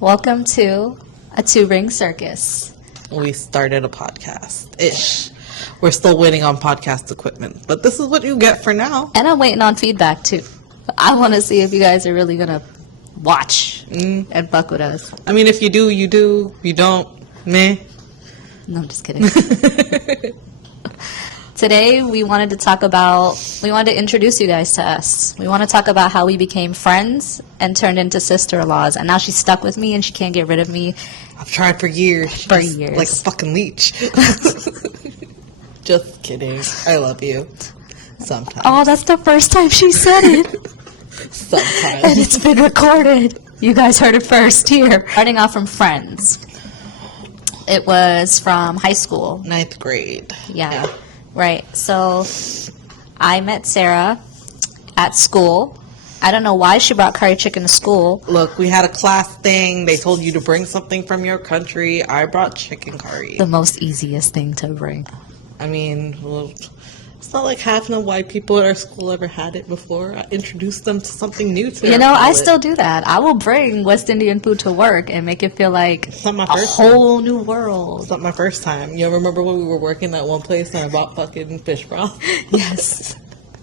Welcome to a two-ring circus. We started a podcast-ish. We're still waiting on podcast equipment, but this is what you get for now. And I'm waiting on feedback, too. I want to see if you guys are really going to watch and fuck with us. I mean, if you do, you do. You don't, meh. No, I'm just kidding. Today, we wanted to introduce you guys to us. We want to talk about how we became friends and turned into sister-in-laws. And now she's stuck with me and she can't get rid of me. I've tried for years. Like a fucking leech. Just kidding. I love you. Sometimes. Oh, that's the first time she said it. Sometimes. And it's been recorded. You guys heard it first here. Starting off from friends. It was from high school. 9th grade. Yeah. Right. So I met Sarah at school. I don't know why she brought curry chicken to school. Look, we had a class thing. They told you to bring something from your country. I brought chicken curry. The most easiest thing to bring. I mean, well, it's not like half the white people at our school ever had it before. I introduced them to something new to You know, I still do that. I will bring West Indian food to work and make it feel like a whole new world. It's not my first time. You remember when we were working at one place and I bought fucking fish broth? Yes.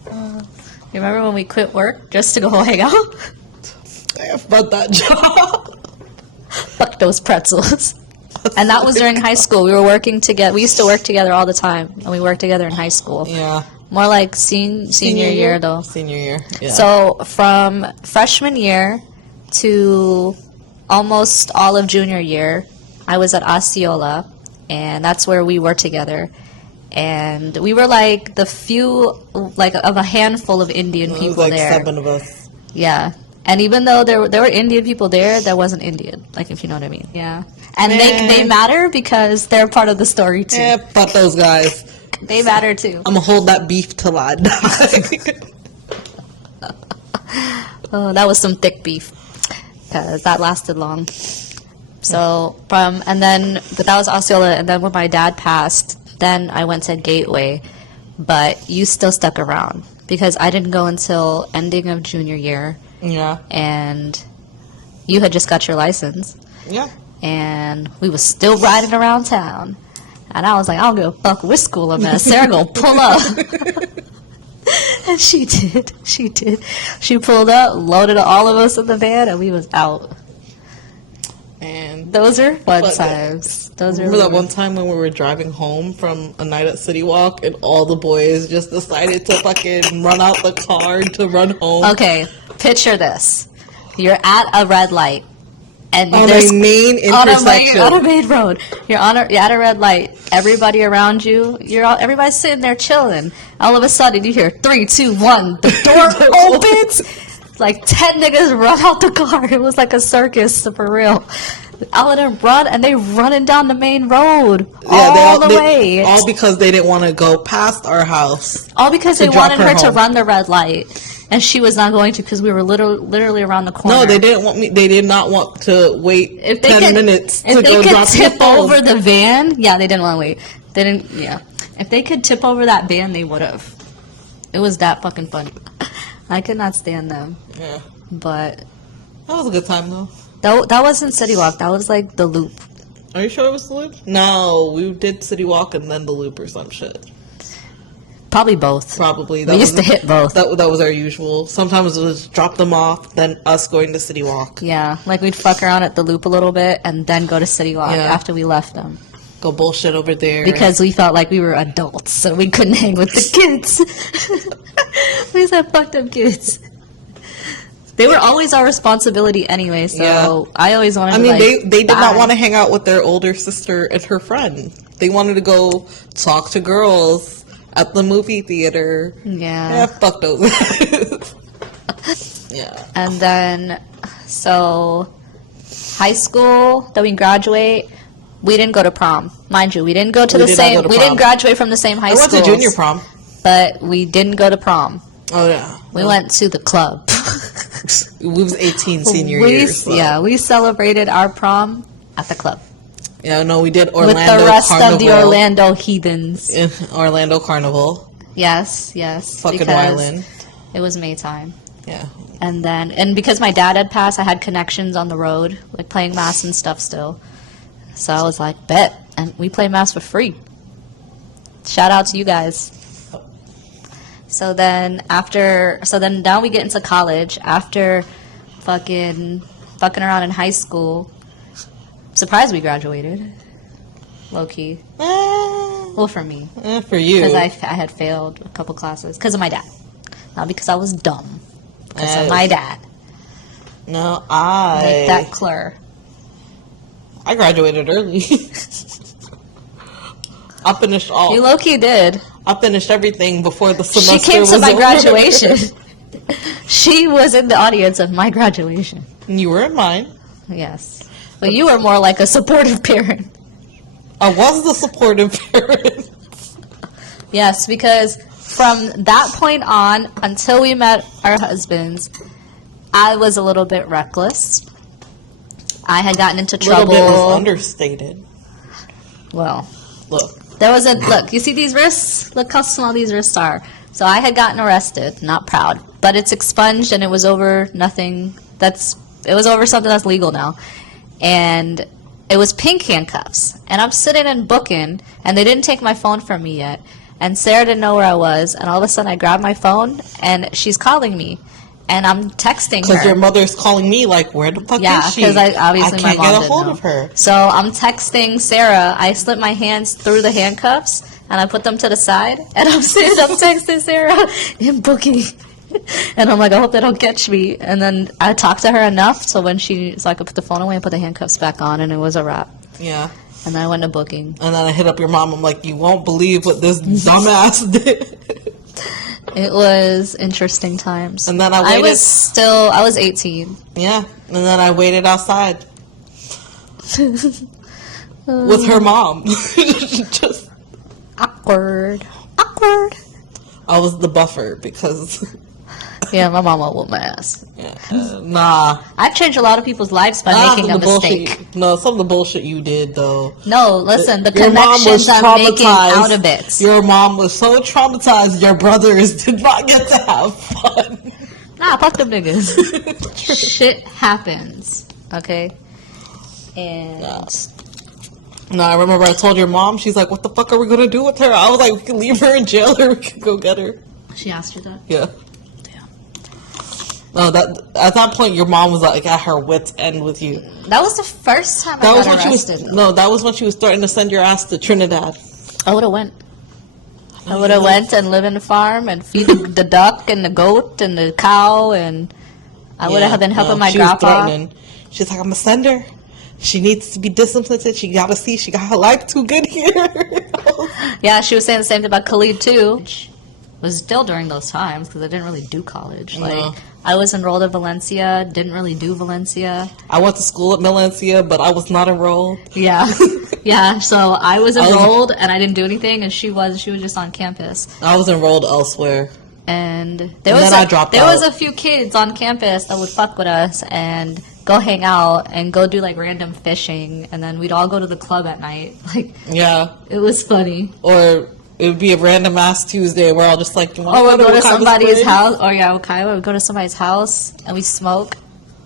You remember when we quit work just to go hang out? Fuck that job. Fuck those pretzels. And that was during high school. We were working together. We used to work together all the time. And we worked together in high school. Yeah. More like senior year, though. Senior year, yeah. So from freshman year to almost all of junior year, I was at Osceola. And that's where we were together. And we were like the few, like of a handful of Indian people like there. 7 of us. Yeah. And even though there were Indian people there wasn't Indian, like, if you know what I mean. Yeah. And they matter because they're part of the story, too. Yeah, fuck those guys. They matter, too. I'm going to hold that beef till I die. Oh, that was some thick beef. Because that lasted long. So, but that was Osceola. And then when my dad passed, then I went to Gateway. But you still stuck around. Because I didn't go until ending of junior year. Yeah. And you had just got your license. Yeah. And we was still riding around town. And I was like, I don't give a fuck which school I'm at. Sarah gonna pull up. And she did. She did. She pulled up, loaded all of us in the van, and we was out. And those are fun times. Remember that one time when we were driving home from a night at City Walk and all the boys just decided to fucking run out the car to run home? Okay, picture this. You're at a red light. And on a main intersection. On a main road. You're at a red light. Everybody around you, everybody's sitting there chilling. All of a sudden, you hear 3, 2, 1. The door opens. Like 10 niggas run out the car. It was like a circus, for real. All of them run, and they running down the main road all the way. All because they didn't want to go past our house. All because they wanted her to run the red light. And she was not going to because we were literally around the corner. No, they didn't want me. They did not want to wait 10 minutes to go drop me home. If they could tip over the van, yeah, they didn't want to wait. They didn't. Yeah, if they could tip over that van, they would have. It was that fucking funny. I could not stand them. Yeah, but that was a good time though. That wasn't City Walk. That was like the Loop. Are you sure it was the Loop? No, we did City Walk and then the Loop or some shit. Probably both. Probably. We used to hit both. That was our usual. Sometimes it was drop them off, then us going to City Walk. Yeah, like we'd fuck around at the Loop a little bit and then go to City Walk after we left them. Go bullshit over there. Because we felt like we were adults, so we couldn't hang with the kids. We said, fuck them kids. They were always our responsibility anyway, so I always wanted to, they did not want to hang out with their older sister and her friend. They wanted to go talk to girls at the movie theater. Yeah, fuck those. Yeah. And then, so, high school, then we graduate. We didn't go to prom. Mind you, we didn't go to we didn't graduate from the same high school. I went to junior prom. But we didn't go to prom. Oh, yeah. We went to the club. We was 18 senior year. So. Yeah, we celebrated our prom at the club. Yeah, no, we did Orlando With the rest Carnival. of the Orlando heathens. Orlando Carnival. Yes. Fucking wildin'. It was Maytime. Yeah. And because my dad had passed, I had connections on the road, like playing mass and stuff still. So I was like, bet. And we play mass for free. Shout out to you guys. So then now we get into college. After fucking around in high school, surprised we graduated. Low key. Well, for me. For you. Because I had failed a couple classes. Because of my dad. Not because I was dumb. Because of my dad. No, Make that clear. I graduated early. I finished all. You low-key did. I finished everything before the semester. She came to my graduation. She was in the audience of my graduation. You were in mine. Yes. But you were more like a supportive parent. I was the supportive parent. Yes, because from that point on until we met our husbands, I was a little bit reckless. I had gotten into trouble. A little bit was understated. Well, look. Look, you see these wrists? Look how small these wrists are. So I had gotten arrested, not proud, but it's expunged and it was over something that's legal now. And it was pink handcuffs. And I'm sitting in booking and they didn't take my phone from me yet. And Sarah didn't know where I was. And all of a sudden I grabbed my phone and she's calling me. And I'm texting her. Because your mother's calling me, like, where the fuck is she? Yeah, because obviously my mom didn't know. I can't get a hold of her. So I'm texting Sarah. I slip my hands through the handcuffs, and I put them to the side. And I'm texting Sarah in booking. And I'm like, I hope they don't catch me. And then I talked to her enough so I could put the phone away and put the handcuffs back on, and it was a wrap. Yeah. And then I went to booking. And then I hit up your mom. I'm like, you won't believe what this dumbass did. It was interesting times. And then I was 18. Yeah. And then I waited outside. With her mom. Just awkward. I was the buffer because... Yeah, my mama whooped my ass. Yeah. Nah. I've changed a lot of people's lives by making a mistake. No, some of the bullshit you did, though. No, listen, the connections I'm making out of it. Your mom was so traumatized, your brothers did not get to have fun. Nah, fuck them niggas. Shit happens, okay? And... No, I remember I told your mom, she's like, what the fuck are we going to do with her? I was like, we can leave her in jail or we can go get her. She asked you that? Yeah. No, at that point, your mom was like at her wit's end with you. That was the first time I got arrested. That was when she was starting to send your ass to Trinidad. I would have went. I would have went and live in the farm and feed the duck and the goat and the cow, and I would have been helping my grandpa. She's like, I'm gonna send her. She needs to be disciplined. She gotta see she got her life too good here. Yeah, she was saying the same thing about Khalid too. It was still during those times because I didn't really do college. Like I was enrolled at Valencia, didn't really do Valencia. I went to school at Valencia, but I was not enrolled. Yeah, yeah. So I was enrolled and I didn't do anything, and she was just on campus. I was enrolled elsewhere. And there was a few kids on campus that would fuck with us and go hang out and go do like random fishing, and then we'd all go to the club at night. Like, yeah, it was funny. Or it would be a random ass Tuesday where I'll just like, we'd go to somebody's house. Or yeah, we'd go to somebody's house and we smoke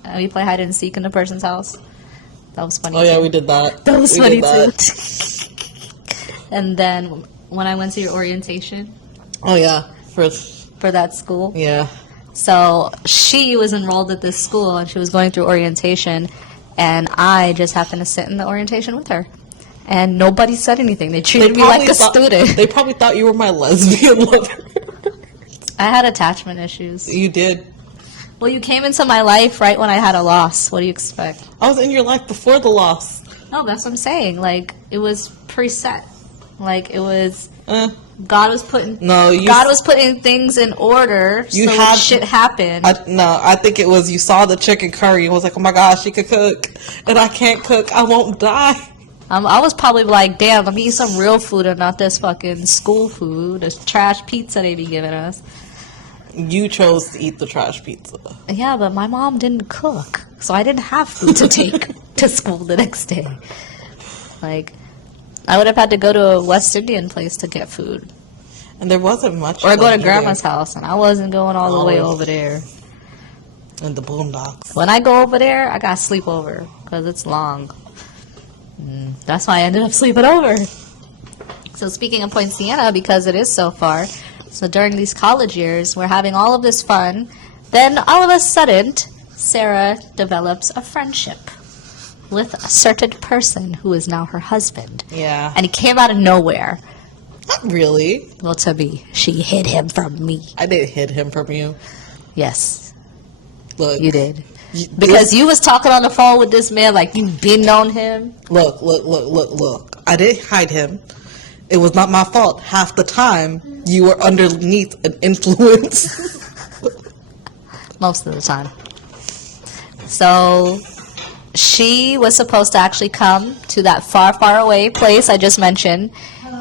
and we play hide and seek in the person's house. That was funny. Oh yeah, we did that. That was funny too. And then when I went to your orientation. Oh yeah, for that school. Yeah. So she was enrolled at this school and she was going through orientation, and I just happened to sit in the orientation with her. And nobody said anything. They treated me like a student. They probably thought you were my lesbian lover. I had attachment issues. You did. Well, you came into my life right when I had a loss. What do you expect? I was in your life before the loss. No, that's what I'm saying. Like, it was preset. Like, it was... God was putting things in order so shit happened. I think it was you saw the chicken curry and was like, oh my gosh, she could cook. And I can't cook. I won't die. I was probably like, damn, I'm eating some real food and not this fucking school food, this trash pizza they be giving us. You chose to eat the trash pizza. Yeah, but my mom didn't cook, so I didn't have food to take to school the next day. Like, I would have had to go to a West Indian place to get food. And there wasn't much. Or go to grandma's house, and I wasn't going all the way over there. In the boondocks. When I go over there, I got to sleep over because it's long. That's why I ended up sleeping over. So speaking of Poinciana, because it is so far, so during these college years, we're having all of this fun. Then all of a sudden, Sarah develops a friendship with a certain person who is now her husband. Yeah. And he came out of nowhere. Not really. Well, to me, she hid him from me. I did hid him from you. Yes. Look. You did. Because you was talking on the phone with this man like you been on him. Look. I didn't hide him. It was not my fault. Half the time, you were underneath an influence. Most of the time. So, she was supposed to actually come to that far, far away place I just mentioned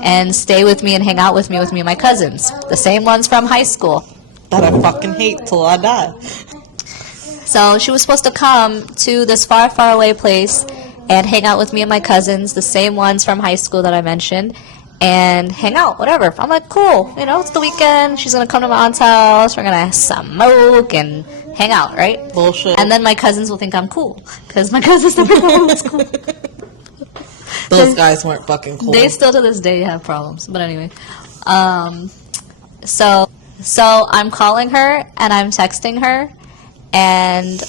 and stay with me and hang out with me and my cousins. The same ones from high school. That I fucking hate till I die. So, she was supposed to come to this far, far away place and hang out with me and my cousins, the same ones from high school that I mentioned, and hang out, whatever. I'm like, cool, you know, it's the weekend, she's gonna come to my aunt's house, we're gonna smoke and hang out, right? Bullshit. And then my cousins will think I'm cool, because my cousins don't think I was cool. Those guys weren't fucking cool. They still to this day have problems, but anyway. So I'm calling her, and I'm texting her, and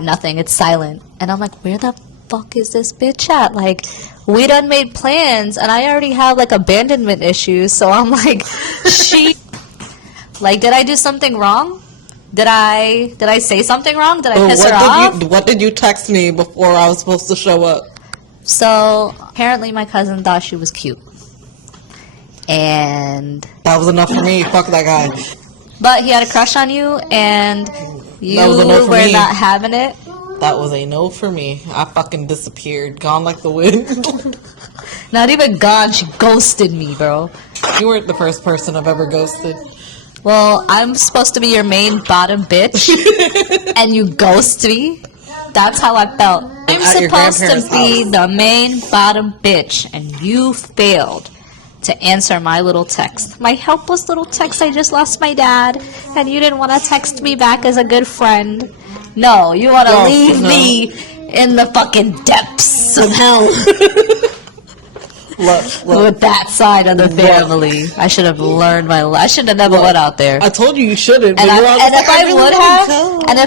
nothing, it's silent. And I'm like, where the fuck is this bitch at? Like, we done made plans and I already have like abandonment issues, so I'm like, did I do something wrong? Did I say something wrong? Did I piss her off? What did you text me before I was supposed to show up? So apparently my cousin thought she was cute, and that was enough for me. Fuck that guy. But he had a crush on you, and you were not having it. That was a no for me. I fucking disappeared. Gone like the wind. Not even gone. She ghosted me, bro. You weren't the first person I've ever ghosted. Well, I'm supposed to be your main bottom bitch, and you ghost me? That's how I felt. I'm supposed to be the main bottom bitch, and you failed to answer my little text. My helpless little text, I just lost my dad, and you didn't want to text me back as a good friend. No, you want to leave me in the fucking depths of hell. Look. With that side of the family. I should have learned I should have never went out there. I told you shouldn't. And if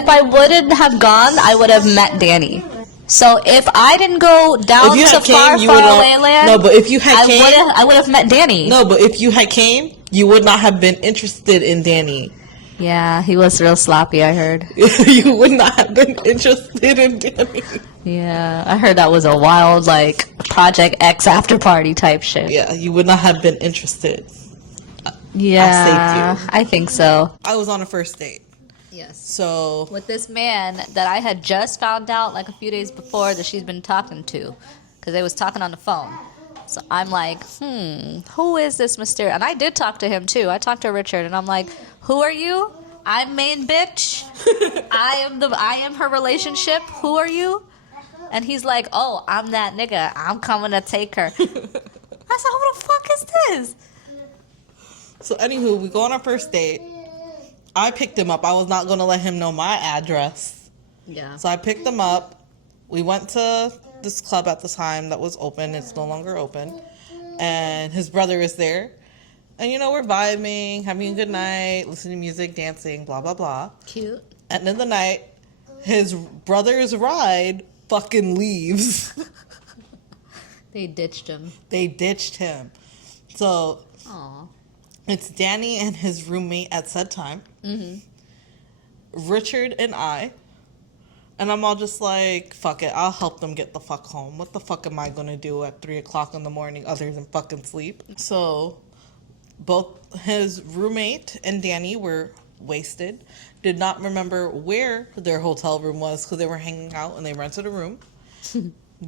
I wouldn't have gone, I would have met Danny. So if I didn't go down to far away land, no, but if you had I would have met Danny. No, but if you had came, you would not have been interested in Danny. Yeah, he was real sloppy, I heard. You would not have been interested in Danny. Yeah, I heard that was a wild, like, Project X after party type shit. Yeah, you would not have been interested. Yeah, I saved you. I think so. I was on a first date. Yes. So with this man that I had just found out like a few days before that she's been talking to, because they was talking on the phone. So I'm like, who is this mysterious? And I did talk to him too. I talked to Richard, and I'm like, who are you? I'm main bitch. I am her relationship. Who are you? And he's like, oh, I'm that nigga. I'm coming to take her. I said, who the fuck is this? So anywho, we go on our first date. I picked him up. I was not going to let him know my address. Yeah. So I picked him up. We went to this club at the time that was open. It's no longer open. And his brother is there. And, you know, we're vibing, having a good night, listening to music, dancing, blah, blah, blah. Cute. And in the night, his brother's ride fucking leaves. They ditched him. So, aww. It's Danny and his roommate at said time. Mm-hmm. Richard and I. And I'm all just like, fuck it, I'll help them get the fuck home. What the fuck am I going to do at 3 o'clock in the morning other than fucking sleep? So, both his roommate and Danny were wasted. Did not remember where their hotel room was because they were hanging out and they rented a room.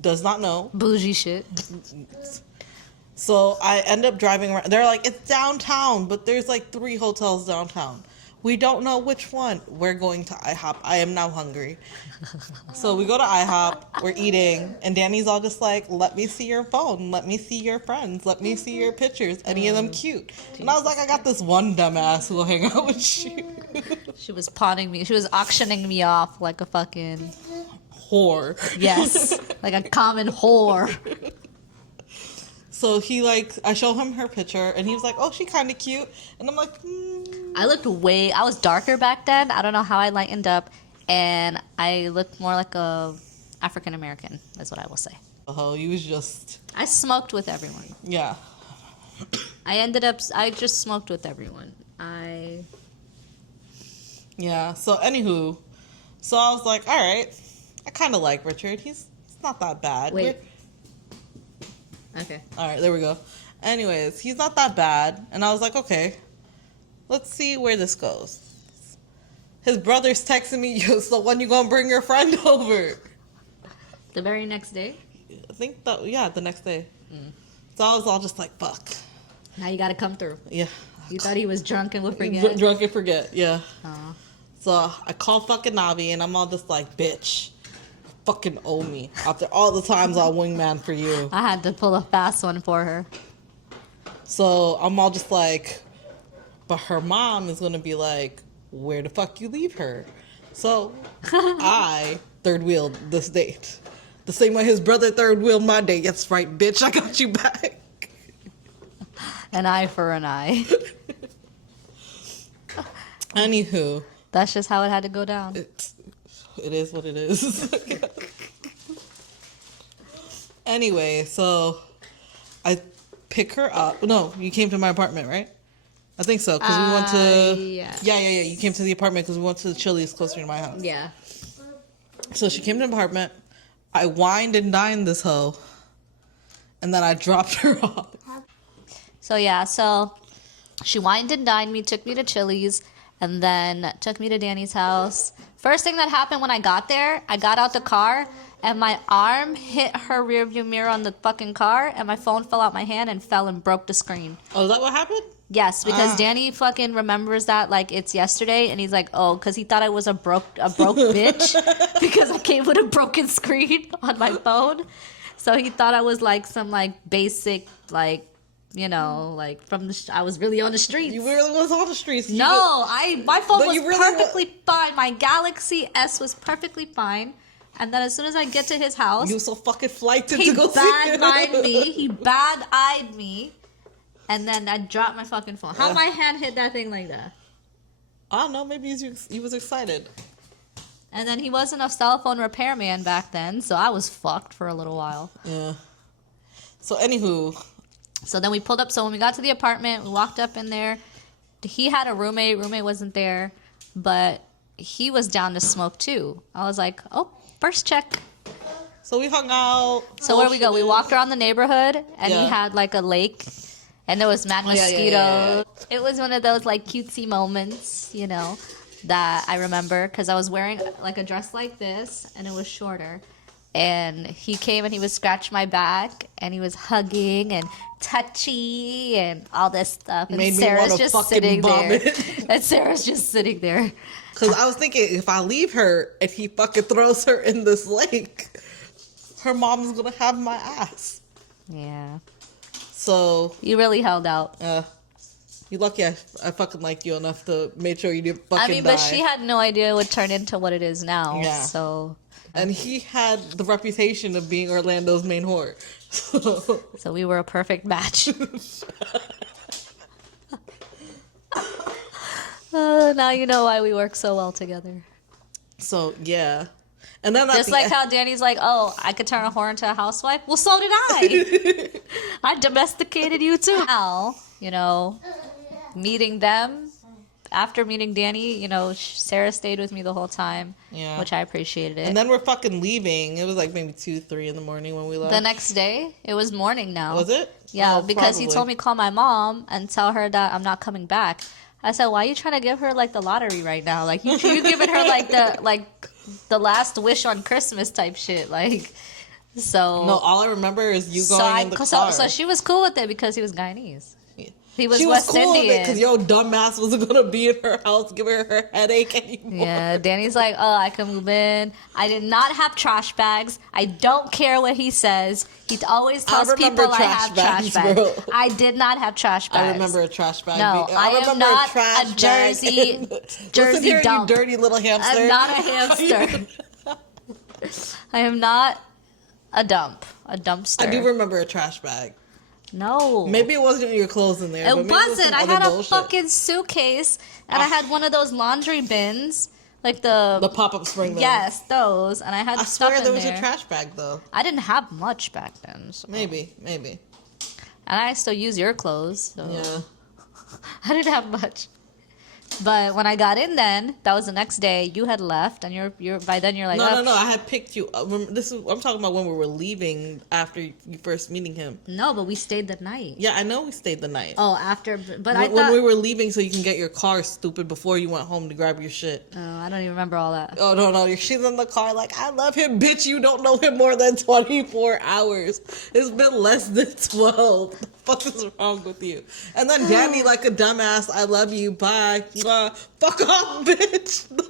Does not know. Bougie shit. So I end up driving around. They're like, it's downtown, but there's like 3 hotels downtown. We don't know which one. We're going to IHOP. I am now hungry. So we go to IHOP. We're eating. And Danny's all just like, let me see your phone. Let me see your friends. Let me see your pictures. Any of them cute. And I was like, I got this one dumbass who will hang out with you. She was pawning me. She was auctioning me off like a fucking... Whore. Yes. Like a common whore. So he like, I show him her picture, and he was like, "Oh, she kind of cute," and I'm like, I was darker back then. I don't know how I lightened up, and I looked more like a African American. Is what I will say. "Oh, you was just." I smoked with everyone. Yeah. I just smoked with everyone. Yeah. So anywho, so I was like, all right, I kind of like Richard. He's not that bad. Wait. Okay. All right, there we go. Anyways, he's not that bad. And I was like, okay, let's see where this goes. His brother's texting me, yo, so when you gonna bring your friend over? The very next day? I think the next day. So I was all just like, fuck. Now you gotta come through. Yeah. You thought he was drunk and would forget? Drunk and forget, yeah. Aw. So I called fucking Navi, and I'm all just like, bitch. Fucking owe me after all the times I wingman for you. I had to pull a fast one for her. So I'm all just like, but her mom is gonna be like, where the fuck you leave her? So I third wheeled this date. The same way his brother third wheeled my date. That's right, bitch, I got you back. An eye for an eye. Anywho. That's just how it had to go down. It is what it is. Anyway, so I pick her up. No, you came to my apartment, right? I think so, because we went to... Yeah. Yeah. You came to the apartment because we went to the Chili's closer to my house. Yeah. So she came to the apartment. I wined and dined this hoe. And then I dropped her off. So she wined and dined me, took me to Chili's, and then took me to Danny's house. First thing that happened when I got there, I got out the car, and my arm hit her rearview mirror on the fucking car, and my phone fell out my hand and fell and broke the screen. Oh, is that what happened? Yes, because Danny fucking remembers that like it's yesterday, and he's like, oh, because he thought I was a broke bitch because I came with a broken screen on my phone. So he thought I was like some like basic like, you know, like from the I was really on the streets. You really was on the streets. My phone was really perfectly fine. My Galaxy S was perfectly fine. And then as soon as I get to his house, you were so fucking flighted he to go see bad-eyed me. He bad-eyed me. And then I dropped my fucking phone. How my hand hit that thing like that? I don't know. Maybe he was excited. And then he wasn't a cell phone repairman back then, so I was fucked for a little while. Yeah. So anywho. So then we pulled up. So when we got to the apartment, we walked up in there. He had a roommate. Roommate wasn't there, but he was down to smoke too. I was like, oh, first check. So we hung out. So where we go? We walked around the neighborhood, and he had like a lake, and there was mad mosquitoes. Yeah. It was one of those like cutesy moments, you know, that I remember because I was wearing like a dress like this, and it was shorter. And he came and he was scratching my back, and he was hugging and touchy and all this stuff. And Sarah's just sitting there. And Sarah's just sitting there. Because I was thinking, if I leave her, if he fucking throws her in this lake, her mom's gonna have my ass. Yeah. So you really held out. You lucky I fucking liked you enough to make sure you didn't fucking die. But she had no idea it would turn into what it is now. Yeah. So. And he had the reputation of being Orlando's main whore. So we were a perfect match. Now you know why we work so well together. So, yeah. And then just like how Danny's like, oh, I could turn a whore into a housewife. Well, so did I. I domesticated you too. Now, you know, meeting them. After meeting Danny, you know, Sarah stayed with me the whole time, which I appreciated it. And then we're fucking leaving. It was like maybe 2, 3 in the morning when we left. The next day, it was morning now. Was it? Yeah, because he told me to call my mom and tell her that I'm not coming back. I said, why are you trying to give her like the lottery right now? Like you giving her like the last wish on Christmas type shit. Like, so. No, all I remember is you going in the car. So she was cool with it because he was Guyanese. He was She was West cool with it Indian. because your dumbass wasn't gonna be in her house, giving her headache anymore. Yeah, Danny's like, oh, I can move in. I did not have trash bags. I don't care what he says. He always tells people I have trash bags. Bro. I did not have trash bags. I remember a trash bag. No, I am not a Jersey Listen here, dump. you dirty little hamster. I'm not a hamster. I am not a dump. A dumpster. I do remember a trash bag. No. Maybe it wasn't your clothes in there. It but maybe wasn't. I had a bullshit. fucking suitcase, and I had one of those laundry bins, like the pop-up spring bins. Yes, those, and I had I stuff swear in there was there. a trash bag though. I didn't have much back then. So. Maybe. And I still use your clothes. So. Yeah. I didn't have much. But when I got in, then that was the next day. You had left, and you're by then you're like, No. I had picked you. I'm talking about when we were leaving after you first meeting him. No, but we stayed the night. Yeah, I know we stayed the night. Oh, after, but I thought when we were leaving, so you can get your car, stupid, before you went home to grab your shit. Oh, I don't even remember all that. Oh no, she's in the car like, I love him, bitch. You don't know him more than 24 hours. It's been less than 12. What the fuck is wrong with you? And then Danny, like a dumbass, I love you, bye. Fuck off, bitch.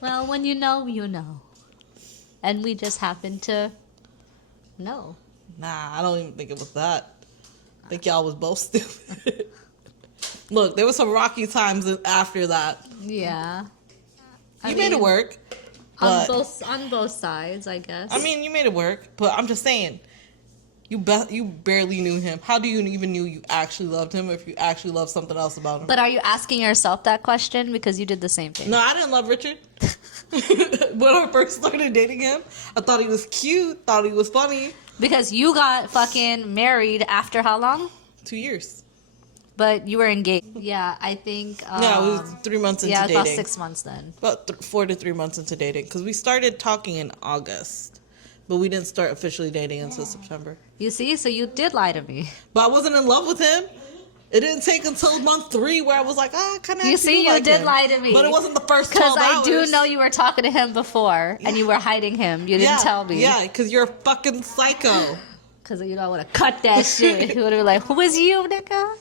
Well, when you know, you know. And we just happened to know. Nah, I don't even think it was that. I think y'all was both stupid. Look, there was some rocky times after that. Yeah. You made it work. On both sides, I guess. I mean, you made it work, but I'm just saying, you barely knew him. How do you even knew you actually loved him if you actually loved something else about him? But are you asking yourself that question because you did the same thing? No, I didn't love Richard. When I first started dating him, I thought he was cute, thought he was funny. Because you got fucking married after how long? 2 years. But you were engaged. Yeah, I think. No, it was 3 months into dating. Yeah, about 6 months then. About 4 to 3 months into dating. Because we started talking in August. But we didn't start officially dating until September. You see? So you did lie to me. But I wasn't in love with him. It didn't take until month 3 where I was like, I kind of. You see, you did lie to me. But it wasn't the first 12 hours. Because I do know you were talking to him before, and you were hiding him. You didn't tell me. Yeah, because you're a fucking psycho. Because you know I would have cut that shit. You would have been like, who is you, nigga?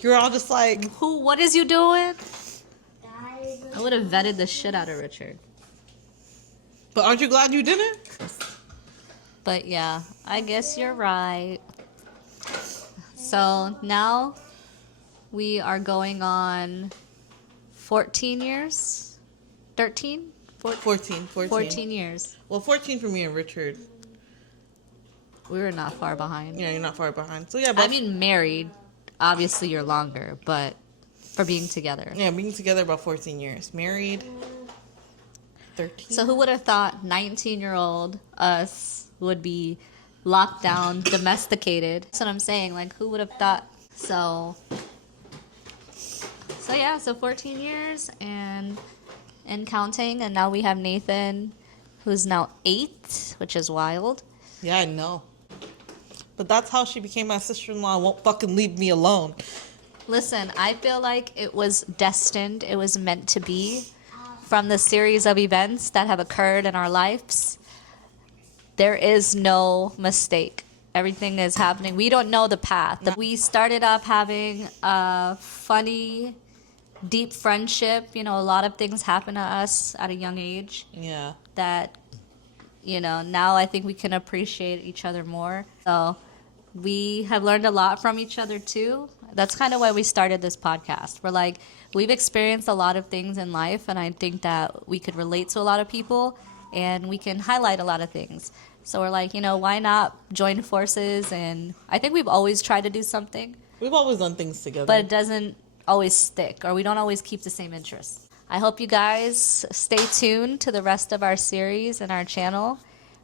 You're all just like, what is you doing? I would have vetted the shit out of Richard. But aren't you glad you didn't? But yeah, I guess you're right. So now we are going on 14 years? 13? 14. 14 years. Well, 14 for me and Richard. We were not far behind. Yeah, you're not far behind. So yeah, I mean, married. Obviously, you're longer, but for being together. Yeah, being together about 14 years. Married, 13. So who would have thought 19-year-old us would be locked down, domesticated? That's what I'm saying. Like, who would have thought? So yeah, so 14 years and counting. And now we have Nathan, who's now 8, which is wild. Yeah, I know. But that's how she became my sister-in-law. Won't fucking leave me alone. Listen, I feel like it was destined. It was meant to be. From the series of events that have occurred in our lives, there is no mistake. Everything is happening. We don't know the path. We started up having a funny, deep friendship. You know, a lot of things happen to us at a young age. Yeah. That, you know, now I think we can appreciate each other more. So we have learned a lot from each other too. That's kind of why we started this podcast. We're like, we've experienced a lot of things in life, and I think that we could relate to a lot of people, and we can highlight a lot of things. So we're like, you know, why not join forces? And I think we've always tried to do something. We've always done things together. But it doesn't always stick, or we don't always keep the same interests. I hope you guys stay tuned to the rest of our series and our channel.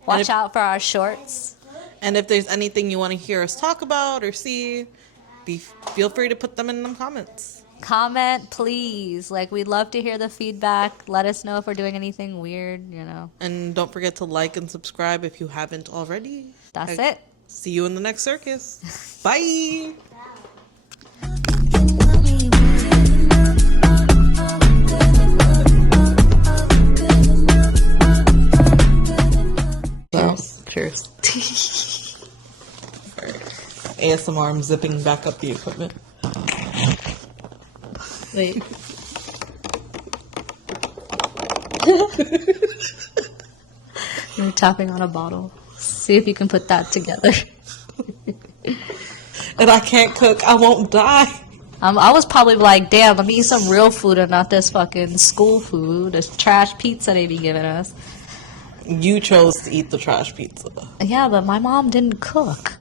Watch out for our shorts. And if there's anything you want to hear us talk about or see, feel free to put them in the comments. Comment, please. Like, we'd love to hear the feedback. Let us know if we're doing anything weird, you know. And don't forget to like and subscribe if you haven't already. That's it. See you in the next circus. Bye. Cheers. ASMR. I'm zipping back up the equipment. Wait. You're tapping on a bottle. See if you can put that together. And I can't cook. I won't die. I was probably like, damn, I'm eating some real food and not this fucking school food, this trash pizza they be giving us. You chose to eat the trash pizza. Yeah, but my mom didn't cook.